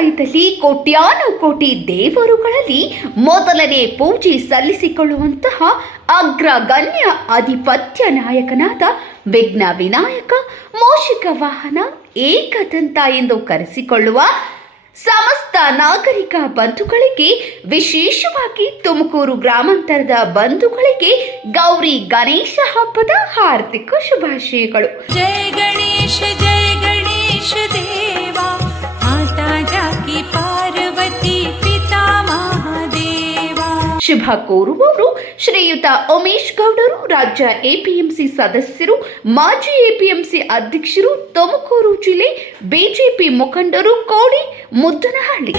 ಸಮುದಾಯದಲ್ಲಿ ಕೋಟ್ಯಾನು ಕೋಟಿ ದೇವರುಗಳಲ್ಲಿ ಮೊದಲನೇ ಪೂಜೆ ಸಲ್ಲಿಸಿಕೊಳ್ಳುವಂತಹ ಅಗ್ರಗಣ್ಯ ಆಧಿಪತ್ಯ ನಾಯಕನಾದ ವಿಘ್ನ ವಿನಾಯಕ ಮೋಷಿಕ ವಾಹನ ಏಕದಂತ ಎಂದು ಕರೆಸಿಕೊಳ್ಳುವ ಸಮಸ್ತ ನಾಗರಿಕ ಬಂಧುಗಳಿಗೆ ವಿಶೇಷವಾಗಿ ತುಮಕೂರು ಗ್ರಾಮಾಂತರದ ಬಂಧುಗಳಿಗೆ ಗೌರಿ ಗಣೇಶ ಹಬ್ಬದ ಹಾರ್ದಿಕ ಶುಭಾಶಯಗಳು. ಜಯ ಗಣೇಶ ಶುಭ ಕೋರುವವರು ಶ್ರೀಯುತ ಉಮೇಶ್ ಗೌಡರು, ರಾಜ್ಯ ಎಪಿಎಂಸಿ ಸದಸ್ಯರು, ಮಾಜಿ ಎಪಿಎಂಸಿ ಅಧ್ಯಕ್ಷರು, ತುಮಕೂರು ಜಿಲ್ಲೆ ಬಿಜೆಪಿ ಮುಖಂಡರು ಕೋಡಿ ಮುದ್ದನಹಳ್ಳಿ.